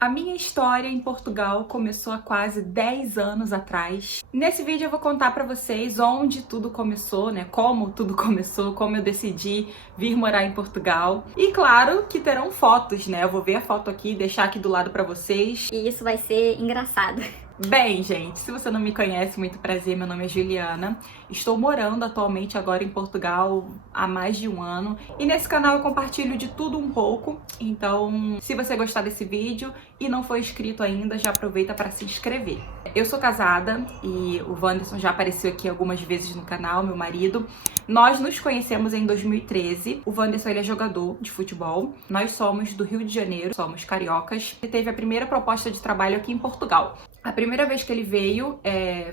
A minha história em Portugal começou há quase 10 anos atrás. Nesse vídeo eu vou contar pra vocês onde tudo começou, né? Como tudo começou, como eu decidi vir morar em Portugal. E claro que terão fotos, né? Eu vou ver a foto aqui, deixar aqui do lado pra vocês. E isso vai ser engraçado. Bem, gente, se você não me conhece, muito prazer, meu nome é Juliana. Estou morando atualmente agora em Portugal há mais de um ano. E nesse canal eu compartilho de tudo um pouco. Então, se você gostar desse vídeo e não for inscrito ainda, já aproveita para se inscrever. Eu sou casada e o Wanderson já apareceu aqui algumas vezes no canal, meu marido. Nós nos conhecemos em 2013. O Wanderson, ele é jogador de futebol. Nós somos do Rio de Janeiro, somos cariocas. Ele teve a primeira proposta de trabalho aqui em Portugal. A primeira vez que ele veio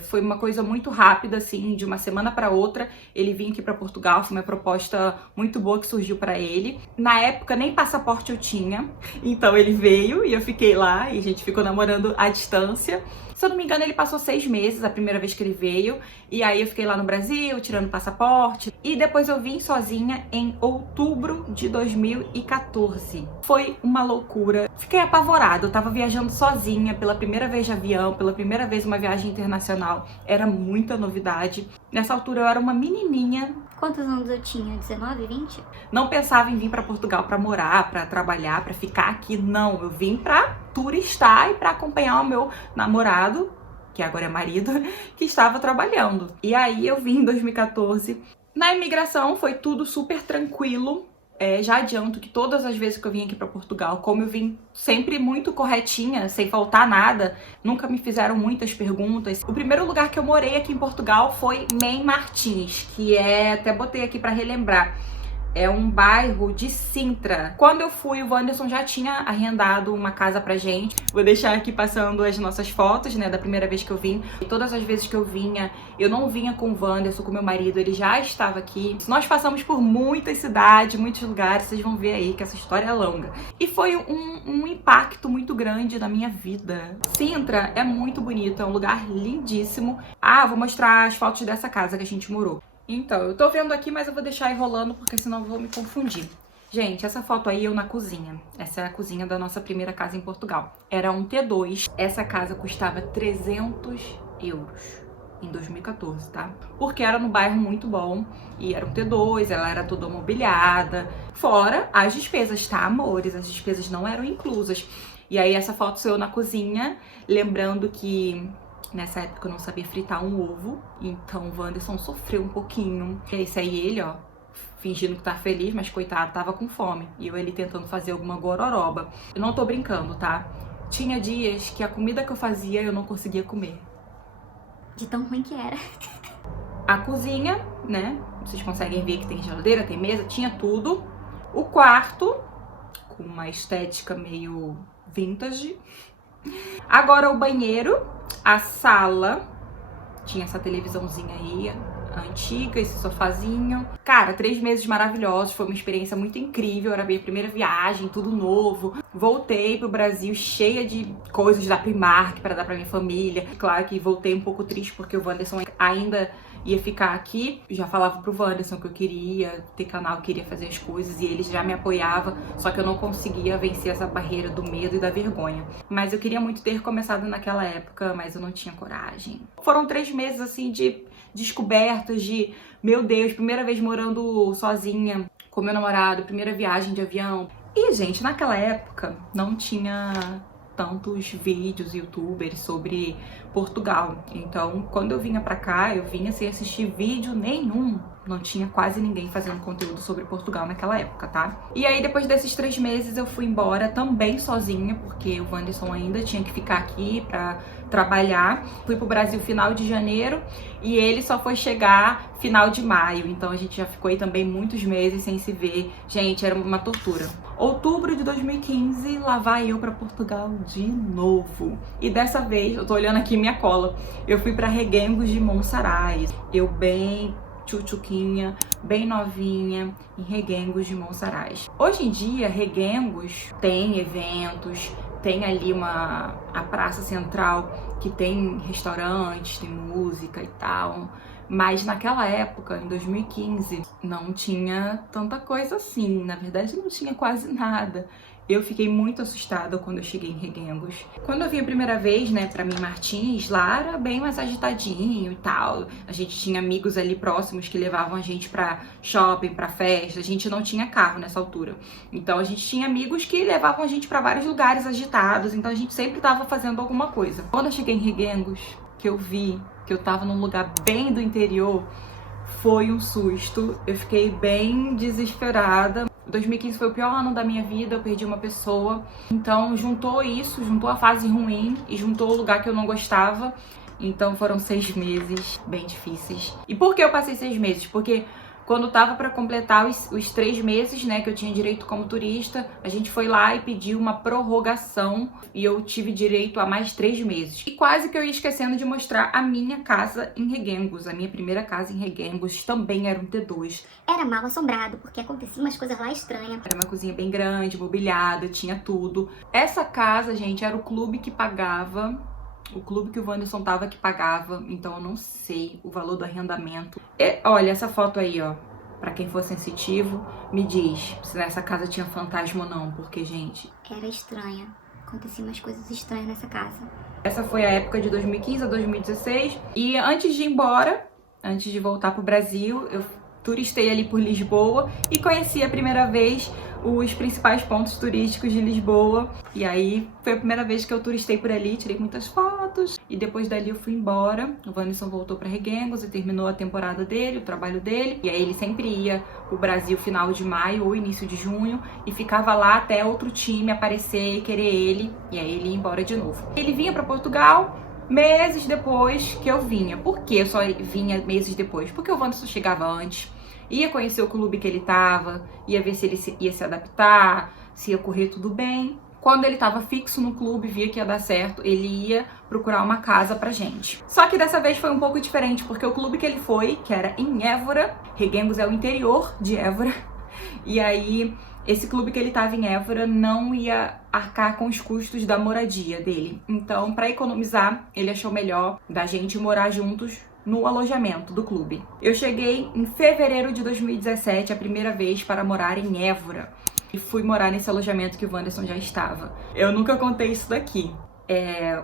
foi uma coisa muito rápida, assim, de uma semana para outra. Ele vinha aqui para Portugal, foi uma proposta muito boa que surgiu para ele. Na época, nem passaporte eu tinha, então ele veio e eu fiquei lá e a gente ficou namorando à distância. Se eu não me engano, ele passou 6 meses a primeira vez que ele veio. E aí eu fiquei lá no Brasil, tirando passaporte. E depois eu vim sozinha em outubro de 2014. Foi uma loucura. Fiquei apavorada. Eu tava viajando sozinha pela primeira vez de avião, pela primeira vez uma viagem internacional. Era muita novidade. Nessa altura eu era uma menininha. Quantos anos eu tinha? 19, 20? Não pensava em vir para Portugal para morar, para trabalhar, para ficar aqui. Não, eu vim para turistar e para acompanhar o meu namorado, que agora é marido, que estava trabalhando. E aí eu vim em 2014. Na imigração foi tudo super tranquilo. Já adianto que todas as vezes que eu vim aqui para Portugal, como eu vim sempre muito corretinha, sem faltar nada, nunca me fizeram muitas perguntas. O primeiro lugar que eu morei aqui em Portugal foi Mem Martins, que até botei aqui para relembrar. É um bairro de Sintra. Quando eu fui, o Wanderson já tinha arrendado uma casa pra gente. Vou deixar aqui passando as nossas fotos, né, da primeira vez que eu vim. E todas as vezes que eu vinha, eu não vinha com o Wanderson, com meu marido, ele já estava aqui. Nós passamos por muitas cidades, muitos lugares, vocês vão ver aí que essa história é longa. E foi um impacto muito grande na minha vida. Sintra é muito bonito, é um lugar lindíssimo. Vou mostrar as fotos dessa casa que a gente morou. Então, eu tô vendo aqui, mas eu vou deixar enrolando porque senão eu vou me confundir. Gente, essa foto aí eu na cozinha. Essa é a cozinha da nossa primeira casa em Portugal. Era um T2. Essa casa custava 300 euros em 2014, tá? Porque era num bairro muito bom e era um T2, ela era toda mobiliada. Fora as despesas, tá, amores? As despesas não eram inclusas. E aí essa foto sou eu na cozinha, lembrando que nessa época eu não sabia fritar um ovo, então o Wanderson sofreu um pouquinho. Esse aí ele, ó, fingindo que tá feliz, mas coitado, tava com fome. E ele tentando fazer alguma gororoba. Eu não tô brincando, tá? Tinha dias que a comida que eu fazia eu não conseguia comer. De tão ruim que era. A cozinha, né? Vocês conseguem ver que tem geladeira, tem mesa, tinha tudo. O quarto, com uma estética meio vintage. Agora o banheiro, a sala, tinha essa televisãozinha aí, antiga, esse sofazinho. Cara, 3 meses maravilhosos, foi uma experiência muito incrível, era a minha primeira viagem, tudo novo. Voltei pro Brasil cheia de coisas da Primark para dar pra minha família. Claro que voltei um pouco triste porque o Wanderson ainda ia ficar aqui. Já falava pro Wanderson que eu queria ter canal, queria fazer as coisas e ele já me apoiava, só que eu não conseguia vencer essa barreira do medo e da vergonha. Mas eu queria muito ter começado naquela época, mas eu não tinha coragem. Foram 3 meses assim de descobertas, de meu Deus, primeira vez morando sozinha com meu namorado, primeira viagem de avião. E, gente, naquela época não tinha tantos vídeos youtubers sobre Portugal. Então, quando eu vinha pra cá, eu vinha sem assistir vídeo nenhum. Não tinha quase ninguém fazendo conteúdo sobre Portugal naquela época, tá? E aí, depois desses 3 meses, eu fui embora também sozinha, porque o Wanderson ainda tinha que ficar aqui pra trabalhar. Fui pro Brasil final de janeiro e ele só foi chegar final de maio. Então, a gente já ficou aí também muitos meses sem se ver. Gente, era uma tortura. Outubro de 2015, lá vai eu pra Portugal de novo. E dessa vez, eu tô olhando aqui minha cola, eu fui pra Reguengos de Monsaraz. Eu bem tchutchuquinha, bem novinha, em Reguengos de Monsaraz. Hoje em dia, Reguengos tem eventos, tem ali a praça central que tem restaurantes, tem música e tal. Mas naquela época, em 2015, não tinha tanta coisa assim. Na verdade, não tinha quase nada. Eu fiquei muito assustada quando eu cheguei em Reguengos. Quando eu vim a primeira vez, né, pra mim Martins, lá era bem mais agitadinho e tal. A gente tinha amigos ali próximos que levavam a gente pra shopping, pra festa. A gente não tinha carro nessa altura. Então a gente tinha amigos que levavam a gente pra vários lugares agitados. Então a gente sempre tava fazendo alguma coisa. Quando eu cheguei em Reguengos, que eu vi que eu tava num lugar bem do interior, foi um susto. Eu fiquei bem desesperada. 2015 foi o pior ano da minha vida, eu perdi uma pessoa. Então juntou isso, juntou a fase ruim e juntou o lugar que eu não gostava. Então foram 6 meses bem difíceis. E por que eu passei 6 meses? Porque quando tava para completar os 3 meses, né, que eu tinha direito como turista, a gente foi lá e pediu uma prorrogação e eu tive direito a mais 3 meses. E quase que eu ia esquecendo de mostrar a minha casa em Reguengos. A minha primeira casa em Reguengos também era um T2. Era mal assombrado, porque aconteciam umas coisas lá estranhas. Era uma cozinha bem grande, mobiliada, tinha tudo. Essa casa, gente, era o clube que pagava. O clube que o Wanderson tava que pagava, então eu não sei o valor do arrendamento. Olha, essa foto aí, ó, pra quem for sensitivo, me diz se nessa casa tinha fantasma ou não, porque, gente... Era estranha, aconteciam umas coisas estranhas nessa casa. Essa foi a época de 2015 a 2016, e antes de ir embora, antes de voltar pro Brasil, eu turistei ali por Lisboa e conheci a primeira vez os principais pontos turísticos de Lisboa. E aí foi a primeira vez que eu turistei por ali, tirei muitas fotos. E depois dali eu fui embora. O Wanderson voltou para Reguengos e terminou a temporada dele, o trabalho dele. E aí ele sempre ia pro Brasil final de maio ou início de junho e ficava lá até outro time aparecer e querer ele. E aí ele ia embora de novo. Ele vinha para Portugal meses depois que eu vinha. Por que eu só vinha meses depois? Porque o Wanderson chegava antes, ia conhecer o clube que ele tava, ia ver se ele ia se adaptar, se ia correr tudo bem. Quando ele tava fixo no clube, via que ia dar certo, ele ia procurar uma casa pra gente. Só que dessa vez foi um pouco diferente, porque o clube que ele foi, que era em Évora, Reguengos é o interior de Évora, e aí esse clube que ele tava em Évora não ia arcar com os custos da moradia dele. Então, pra economizar, ele achou melhor da gente morar juntos no alojamento do clube. Eu cheguei em fevereiro de 2017, a primeira vez para morar em Évora. E fui morar nesse alojamento que o Wanderson já estava. Eu nunca contei isso daqui.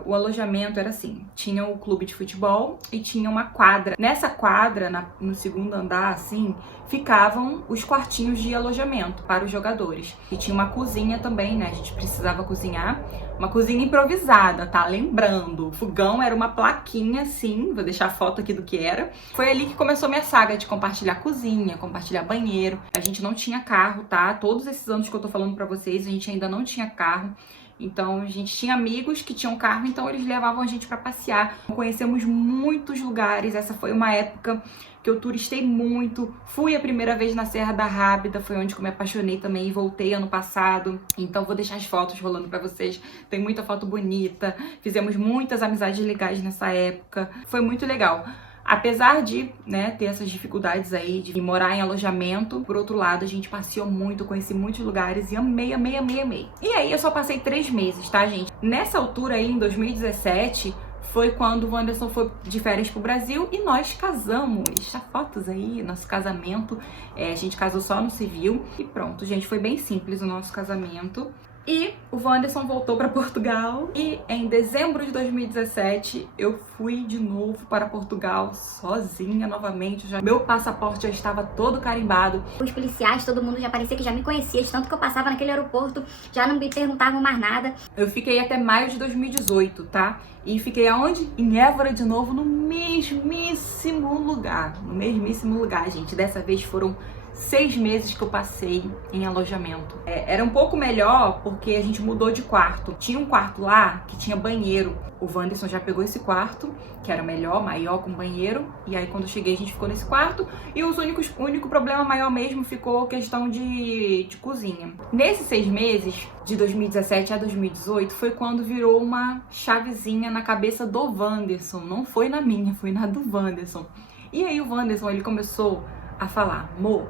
O alojamento era assim, tinha o clube de futebol e tinha uma quadra. Nessa quadra, no segundo andar, assim, ficavam os quartinhos de alojamento para os jogadores. E tinha uma cozinha também, né? A gente precisava cozinhar. Uma cozinha improvisada, tá? Lembrando, o fogão era uma plaquinha assim, vou deixar a foto aqui do que era. Foi ali que começou minha saga de compartilhar cozinha, compartilhar banheiro. A gente não tinha carro, tá? Todos esses anos que eu tô falando pra vocês, a gente ainda não tinha carro. Então a gente tinha amigos que tinham carro, então eles levavam a gente pra passear. Conhecemos muitos lugares, essa foi uma época que eu turistei muito. Fui a primeira vez na Serra da Rábida, foi onde eu me apaixonei também e voltei ano passado. Então vou deixar as fotos rolando pra vocês. Tem muita foto bonita, fizemos muitas amizades legais nessa época. Foi muito legal. Apesar de, né, ter essas dificuldades aí de morar em alojamento, por outro lado, a gente passeou muito, conheci muitos lugares e amei, amei, amei, amei. E aí eu só passei 3 meses, tá, gente? Nessa altura aí, em 2017, foi quando o Wanderson foi de férias pro Brasil e nós casamos. Há fotos aí, nosso casamento. A gente casou só no civil e pronto, gente, foi bem simples o nosso casamento. E o Wanderson voltou para Portugal e em dezembro de 2017 eu fui de novo para Portugal sozinha novamente. Meu passaporte já estava todo carimbado. Os policiais, todo mundo já parecia que já me conhecia, de tanto que eu passava naquele aeroporto, já não me perguntavam mais nada. Eu fiquei até maio de 2018, tá? E fiquei aonde? Em Évora de novo, no mesmíssimo lugar. No mesmíssimo lugar, gente. Dessa vez foram 6 meses que eu passei em alojamento. Era um pouco melhor porque a gente mudou de quarto. Tinha um quarto lá que tinha banheiro. O Wanderson já pegou esse quarto, que era melhor, maior, com banheiro. E aí quando eu cheguei a gente ficou nesse quarto. E o único problema maior mesmo ficou questão de cozinha. Nesses 6 meses, de 2017 a 2018, foi quando virou uma chavezinha na cabeça do Wanderson. Não foi na minha, foi na do Wanderson. E aí o Wanderson, ele começou a falar: amor,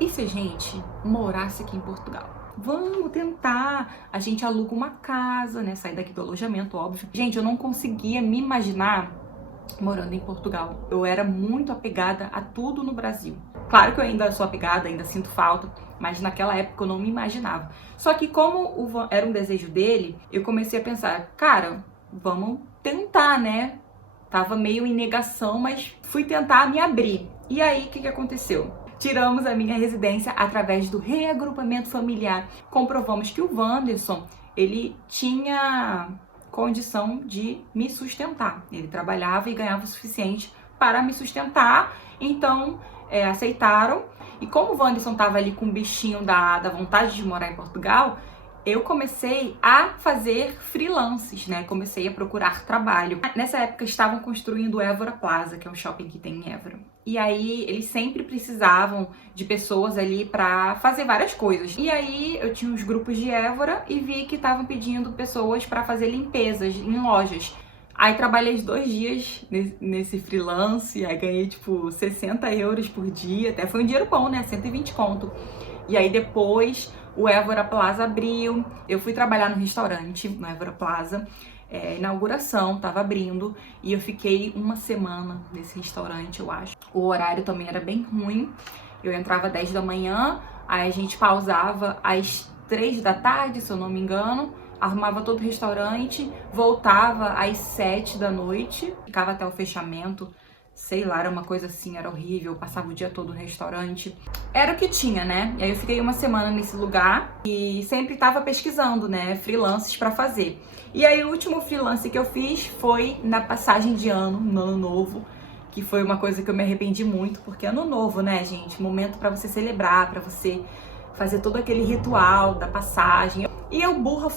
e se a gente morasse aqui em Portugal? Vamos tentar. A gente aluga uma casa, né? Sair daqui do alojamento, óbvio. Gente, eu não conseguia me imaginar morando em Portugal. Eu era muito apegada a tudo no Brasil. Claro que eu ainda sou apegada, ainda sinto falta, mas naquela época eu não me imaginava. Só que como era um desejo dele, eu comecei a pensar, cara, vamos tentar, né? Tava meio em negação, mas fui tentar me abrir. E aí, o que aconteceu? Tiramos a minha residência através do reagrupamento familiar. Comprovamos que o Wanderson, ele tinha condição de me sustentar. Ele trabalhava e ganhava o suficiente para me sustentar. Então, aceitaram. E como o Wanderson estava ali com o bichinho da vontade de morar em Portugal, eu comecei a fazer freelances, né? Comecei a procurar trabalho. Nessa época estavam construindo o Évora Plaza, que é um shopping que tem em Évora. E aí eles sempre precisavam de pessoas ali pra fazer várias coisas. E aí eu tinha uns grupos de Évora e vi que estavam pedindo pessoas pra fazer limpezas em lojas. Aí trabalhei 2 dias nesse freelance, aí ganhei tipo 60 euros por dia, até foi um dinheiro bom, né? 120 conto. E aí depois o Évora Plaza abriu, eu fui trabalhar no restaurante, no Évora Plaza, inauguração, tava abrindo, e eu fiquei 1 semana nesse restaurante, eu acho. O horário também era bem ruim, eu entrava às 10 da manhã, aí a gente pausava às 3 da tarde, se eu não me engano, arrumava todo o restaurante, voltava às 7 da noite, ficava até o fechamento. Sei lá, era uma coisa assim, era horrível, passava o dia todo no restaurante. Era o que tinha, né? E aí eu fiquei 1 semana nesse lugar e sempre tava pesquisando, né, freelances pra fazer. E aí o último freelance que eu fiz foi na passagem de ano, no ano novo, que foi uma coisa que eu me arrependi muito, porque ano novo, né, gente? Momento pra você celebrar, pra você fazer todo aquele ritual da passagem. E eu, burra,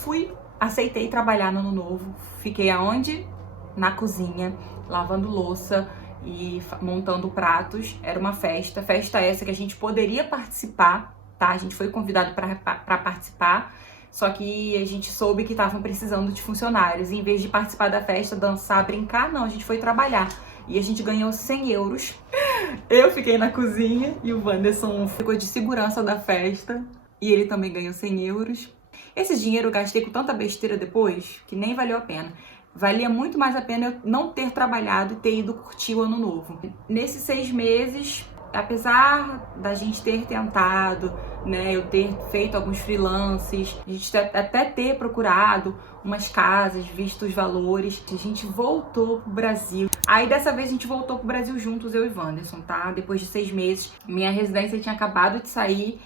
aceitei trabalhar no ano novo. Fiquei aonde? Na cozinha, lavando louça e montando pratos. Era uma festa essa que a gente poderia participar, tá? A gente foi convidado para participar, só que a gente soube que estavam precisando de funcionários. E em vez de participar da festa, dançar, brincar, não, a gente foi trabalhar. E a gente ganhou 100 euros. Eu fiquei na cozinha e o Wanderson ficou de segurança da festa. E ele também ganhou 100 euros. Esse dinheiro eu gastei com tanta besteira depois que nem valeu a pena. Valia muito mais a pena eu não ter trabalhado e ter ido curtir o ano novo. Nesses 6 meses, apesar da gente ter tentado, né, eu ter feito alguns freelances, a gente até ter procurado umas casas, visto os valores, a gente voltou pro Brasil. Aí dessa vez a gente voltou pro Brasil juntos, eu e Wanderson, tá? Depois de 6 meses, minha residência tinha acabado de sair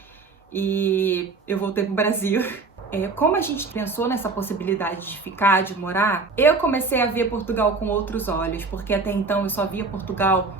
e eu voltei pro Brasil. Como a gente pensou nessa possibilidade de ficar, de morar, eu comecei a ver Portugal com outros olhos, porque até então eu só via Portugal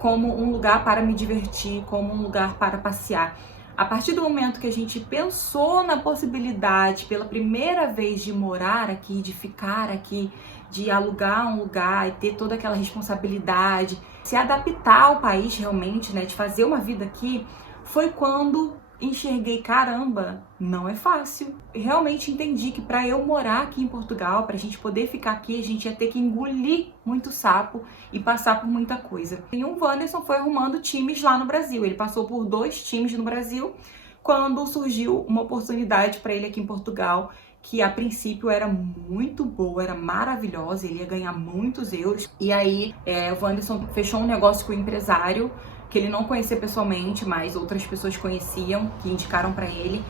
como um lugar para me divertir, como um lugar para passear. A partir do momento que a gente pensou na possibilidade, pela primeira vez, de morar aqui, de ficar aqui, de alugar um lugar e ter toda aquela responsabilidade, se adaptar ao país realmente, né, de fazer uma vida aqui, foi quando enxerguei, caramba, não é fácil. Realmente entendi que para eu morar aqui em Portugal, pra gente poder ficar aqui, a gente ia ter que engolir muito sapo e passar por muita coisa. E o Wanderson foi arrumando times lá no Brasil. Ele passou por 2 times no Brasil quando surgiu uma oportunidade para ele aqui em Portugal, que a princípio era muito boa, era maravilhosa, ele ia ganhar muitos euros. E aí o Wanderson fechou um negócio com o empresário, que ele não conhecia pessoalmente, mas outras pessoas conheciam, que indicaram pra ele.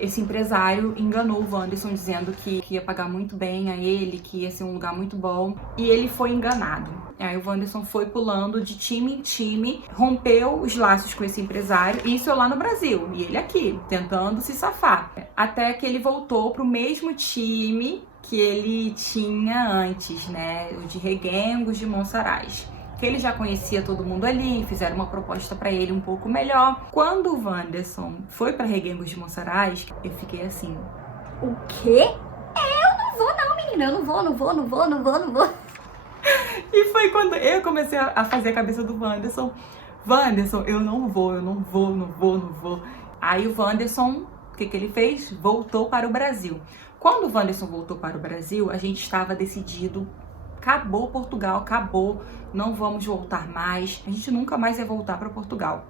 Esse empresário enganou o Wanderson dizendo que ia pagar muito bem a ele, que ia ser um lugar muito bom, e ele foi enganado. Aí o Wanderson foi pulando de time em time, rompeu os laços com esse empresário, e isso eu lá no Brasil, e ele aqui, tentando se safar. Até que ele voltou pro mesmo time que ele tinha antes, né, o de Reguengos de Monsaraz. Que ele já conhecia todo mundo ali, fizeram uma proposta pra ele um pouco melhor. Quando o Wanderson foi pra Reguengos de Monsaraz, eu fiquei assim: o quê? Eu não vou não, menina, eu não vou. E foi quando eu comecei a fazer a cabeça do Wanderson. Wanderson, eu não vou. Aí o Wanderson, o que ele fez? Voltou para o Brasil. Quando o Wanderson voltou para o Brasil, a gente estava decidido: acabou Portugal, acabou, não vamos voltar mais, a gente nunca mais ia voltar para Portugal.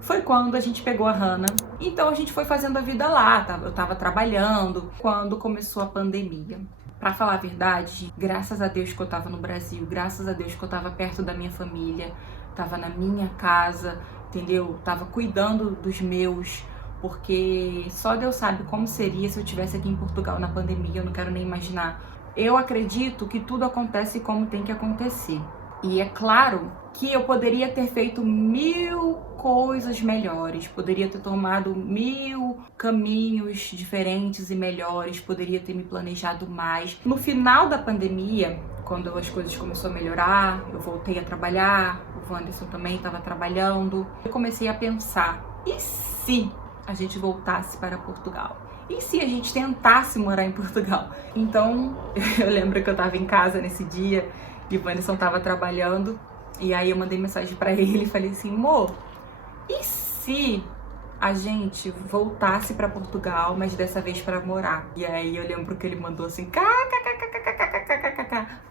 Foi quando a gente pegou a Hannah, então a gente foi fazendo a vida lá, eu tava trabalhando, quando começou a pandemia. Pra falar a verdade, graças a Deus que eu tava no Brasil, graças a Deus que eu tava perto da minha família, tava na minha casa, entendeu? Tava cuidando dos meus, porque só Deus sabe como seria se eu estivesse aqui em Portugal na pandemia, eu não quero nem imaginar. Eu acredito que tudo acontece como tem que acontecer. E é claro que eu poderia ter feito 1000 coisas melhores, poderia ter tomado 1000 caminhos diferentes e melhores, poderia ter me planejado mais. No final da pandemia, quando as coisas começaram a melhorar, eu voltei a trabalhar, o Wanderson também estava trabalhando, eu comecei a pensar, e se a gente voltasse para Portugal? E se a gente tentasse morar em Portugal? Então, eu lembro que eu estava em casa nesse dia, e o Wanderson estava trabalhando, e aí eu mandei mensagem para ele e falei assim, amor, e se a gente voltasse para Portugal, mas dessa vez para morar? E aí eu lembro que ele mandou assim,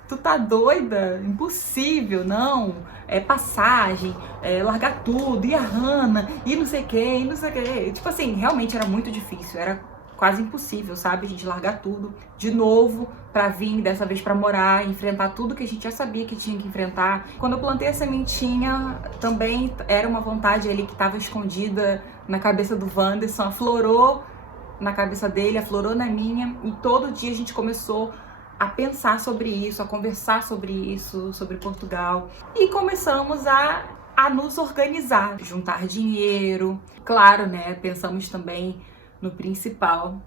tu tá doida? Impossível, não. É passagem, é largar tudo, e a Hannah, e não sei o que, e não sei o que. Tipo assim, realmente era muito difícil, era quase impossível, sabe? A gente largar tudo de novo pra vir, dessa vez pra morar, enfrentar tudo que a gente já sabia que tinha que enfrentar. Quando eu plantei a sementinha, também era uma vontade ali que tava escondida na cabeça do Wanderson, aflorou na cabeça dele, aflorou na minha, e todo dia a gente começou a pensar sobre isso, a conversar sobre isso, sobre Portugal, e começamos a nos organizar, juntar dinheiro. Claro, né? Pensamos também no principal,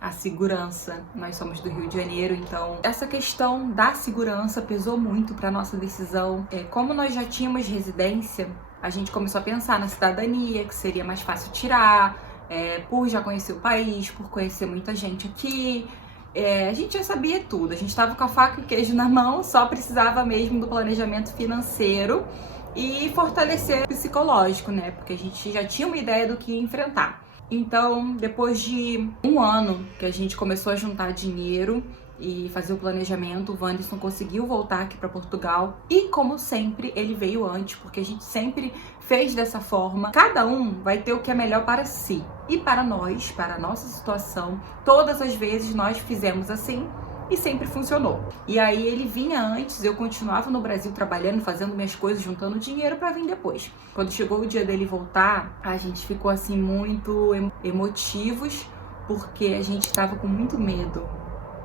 a segurança. Nós somos do Rio de Janeiro, então essa questão da segurança pesou muito para nossa decisão. Como nós já tínhamos residência, a gente começou a pensar na cidadania, que seria mais fácil tirar, por já conhecer o país, por conhecer muita gente aqui. A gente já sabia tudo, a gente estava com a faca e o queijo na mão, só precisava mesmo do planejamento financeiro e fortalecer o psicológico, né? Porque a gente já tinha uma ideia do que ia enfrentar. Então, depois de um ano que a gente começou a juntar dinheiro e fazer o planejamento, o Wanderson conseguiu voltar aqui para Portugal. E, como sempre, ele veio antes, porque a gente sempre fez dessa forma. Cada um vai ter o que é melhor para si. E para nós, para a nossa situação, todas as vezes nós fizemos assim e sempre funcionou. E aí ele vinha antes, eu continuava no Brasil trabalhando, fazendo minhas coisas, juntando dinheiro para vir depois. Quando chegou o dia dele voltar, a gente ficou assim muito emotivos, porque a gente estava com muito medo,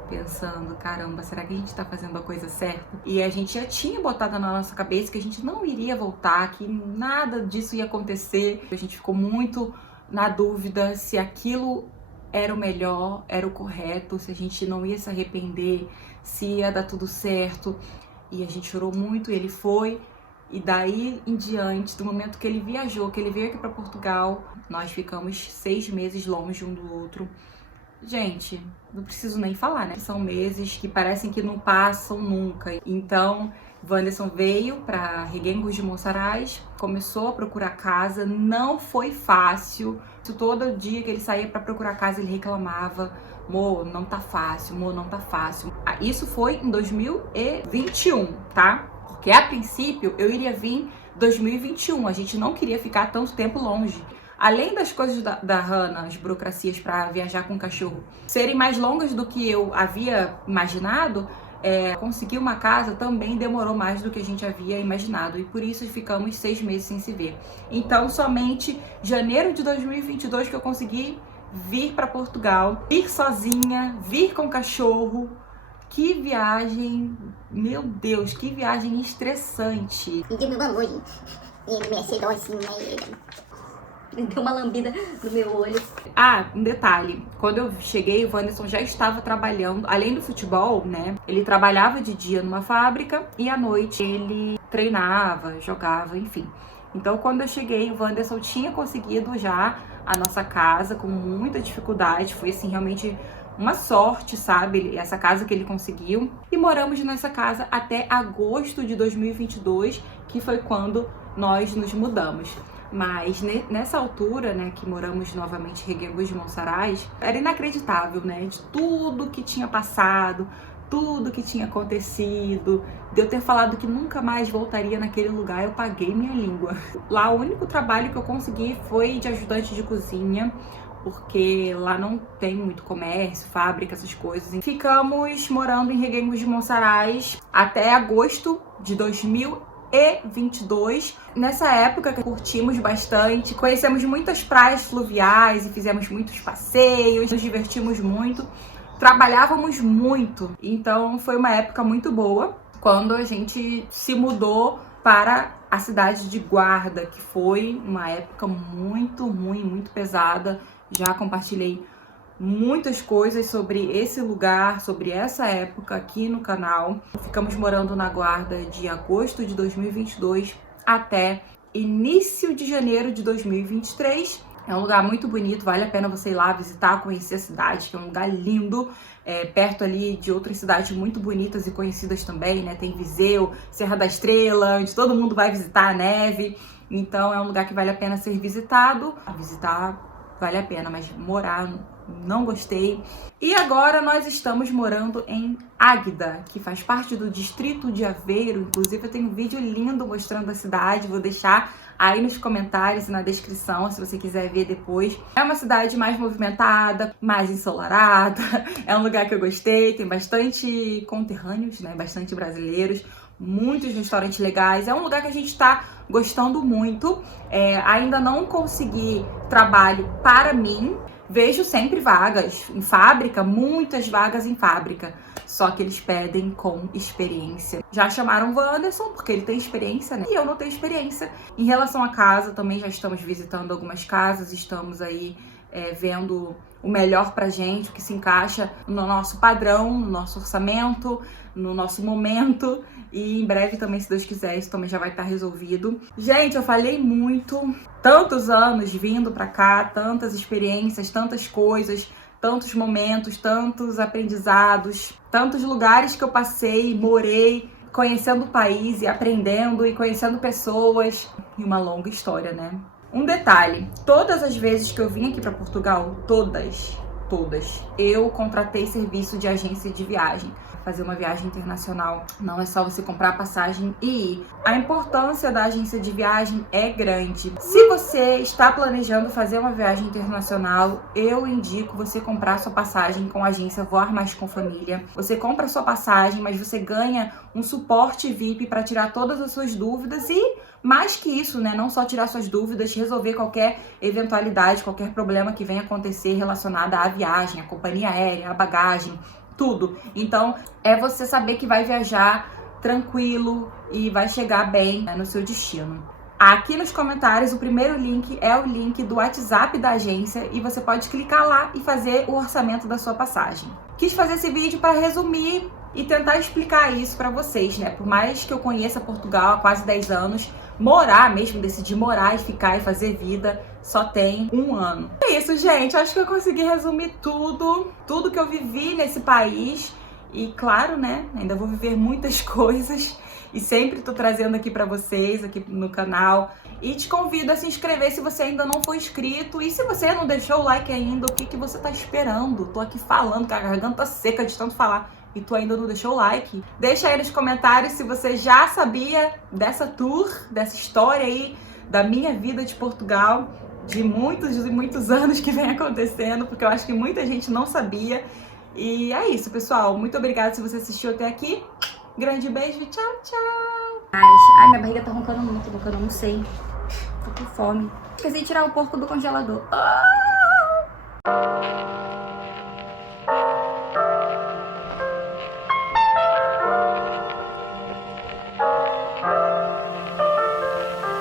pensando, caramba, será que a gente tá fazendo a coisa certa? E a gente já tinha botado na nossa cabeça que a gente não iria voltar, que nada disso ia acontecer. A gente ficou muito na dúvida se aquilo era o melhor, era o correto, se a gente não ia se arrepender, se ia dar tudo certo. E a gente chorou muito, ele foi. E daí em diante, do momento que ele viajou, que ele veio aqui para Portugal, nós ficamos 6 meses longe um do outro. Gente, não preciso nem falar, né? São meses que parecem que não passam nunca. Então, Wanderson veio para Reguengos de Monsaraz, começou a procurar casa, não foi fácil. Todo dia que ele saía para procurar casa, ele reclamava: "Mo, não tá fácil, Mo, não tá fácil". Isso foi em 2021, tá? Porque a princípio eu iria vir em 2021, a gente não queria ficar tanto tempo longe. Além das coisas da Hannah, as burocracias para viajar com o cachorro serem mais longas do que eu havia imaginado, conseguir uma casa também demorou mais do que a gente havia imaginado. E por isso ficamos 6 meses sem se ver. Então, somente janeiro de 2022 que eu consegui vir para Portugal, vir sozinha, vir com o cachorro. Que viagem, meu Deus, que viagem estressante. E deu meu valor, gente. Ele me aceitou assim, né? Deu uma lambida no meu olho. Ah, um detalhe. Quando eu cheguei, o Wanderson já estava trabalhando. Além do futebol, né? Ele trabalhava de dia numa fábrica e à noite ele treinava, jogava, enfim. Então, quando eu cheguei, o Wanderson tinha conseguido já a nossa casa com muita dificuldade. Foi, assim, realmente uma sorte, sabe? Essa casa que ele conseguiu. E moramos nessa casa até agosto de 2022, que foi quando nós nos mudamos. Mas nessa altura, né, que moramos novamente em Reguengos de Monsaraz, era inacreditável, né, de tudo que tinha passado, tudo que tinha acontecido, de eu ter falado que nunca mais voltaria naquele lugar, eu paguei minha língua. Lá o único trabalho que eu consegui foi de ajudante de cozinha, porque lá não tem muito comércio, fábrica, essas coisas. E ficamos morando em Reguengos de Monsaraz até agosto de 2023. 2022. Nessa época que curtimos bastante, conhecemos muitas praias fluviais e fizemos muitos passeios, nos divertimos muito, trabalhávamos muito. Então foi uma época muito boa quando a gente se mudou para a cidade de Guarda, que foi uma época muito ruim, muito pesada. Já compartilhei muitas coisas sobre esse lugar, sobre essa época aqui no canal. Ficamos morando na Guarda de agosto de 2022 até início de janeiro de 2023. É um lugar muito bonito, vale a pena você ir lá visitar, conhecer a cidade, que é um lugar lindo, perto ali de outras cidades muito bonitas e conhecidas também, né? Tem Viseu, Serra da Estrela, onde todo mundo vai visitar a neve. Então é um lugar que vale a pena ser visitado. Visitar vale a pena, mas morar não gostei. E agora nós estamos morando em Águeda, que faz parte do distrito de Aveiro. Inclusive eu tenho um vídeo lindo mostrando a cidade, vou deixar aí nos comentários e na descrição, se você quiser ver depois. É uma cidade mais movimentada, mais ensolarada, é um lugar que eu gostei, tem bastante conterrâneos, né, bastante brasileiros, muitos restaurantes legais, é um lugar que a gente tá gostando muito. Ainda não consegui trabalho para mim, vejo sempre vagas em fábrica, muitas vagas em fábrica, só que eles pedem com experiência. Já chamaram o Wanderson, porque ele tem experiência, né? E eu não tenho experiência. Em relação à casa, também já estamos visitando algumas casas, estamos aí vendo o melhor pra gente, o que se encaixa no nosso padrão, no nosso orçamento, no nosso momento. E em breve também, se Deus quiser, isso também já vai estar resolvido. Gente, eu falei muito, tantos anos vindo pra cá, tantas experiências, tantas coisas, tantos momentos, tantos aprendizados, tantos lugares que eu passei, morei, conhecendo o país e aprendendo e conhecendo pessoas. E uma longa história, né? Um detalhe, todas as vezes que eu vim aqui para Portugal, todas, eu contratei serviço de agência de viagem. Fazer uma viagem internacional não é só você comprar a passagem e ir. A importância da agência de viagem é grande. Se você está planejando fazer uma viagem internacional, eu indico você comprar sua passagem com a agência Voar Mais com Família. Você compra a sua passagem, mas você ganha um suporte VIP para tirar todas as suas dúvidas e, mais que isso, né, não só tirar suas dúvidas, resolver qualquer eventualidade, qualquer problema que venha acontecer relacionada à viagem, à companhia aérea, à bagagem, tudo. Então, é você saber que vai viajar tranquilo e vai chegar bem, né, no seu destino. Aqui nos comentários, o primeiro link é o link do WhatsApp da agência e você pode clicar lá e fazer o orçamento da sua passagem. Quis fazer esse vídeo para resumir e tentar explicar isso para vocês, né? Por mais que eu conheça Portugal há quase 10 anos, morar mesmo, decidir morar e ficar e fazer vida, só tem 1 ano. É isso, gente. Acho que eu consegui resumir tudo que eu vivi nesse país. E claro, né, ainda vou viver muitas coisas e sempre tô trazendo aqui pra vocês, aqui no canal. E te convido a se inscrever se você ainda não for inscrito. E se você não deixou o like ainda, o que você tá esperando? Tô aqui falando com a garganta seca de tanto falar e tu ainda não deixou o like. Deixa aí nos comentários se você já sabia dessa tour, dessa história aí da minha vida de Portugal, de muitos e muitos anos que vem acontecendo, porque eu acho que muita gente não sabia. E é isso, pessoal. Muito obrigada se você assistiu até aqui. Grande beijo e tchau, tchau. Ai, minha barriga tá roncando muito, porque eu não sei. Tô com fome. Esqueci de tirar o porco do congelador. Ah!